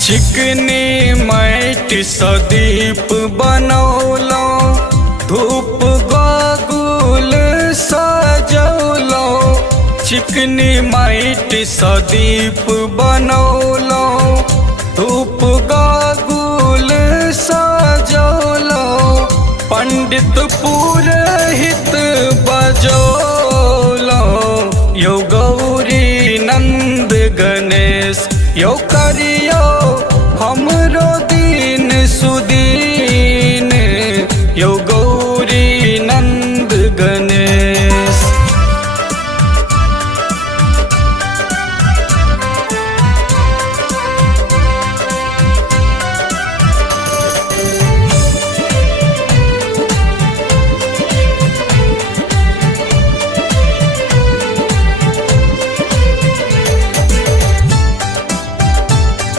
चिकनी माटि सँ दीप बनौलौ, धूप गगुल सजौलौ। चिकनी माटि सँ दीप बनौलौ, धूप गगुल सजौलौ। पंडित पुरोहित बजौलौ, यौ गौरी नंद गणेश यौ करियौ हम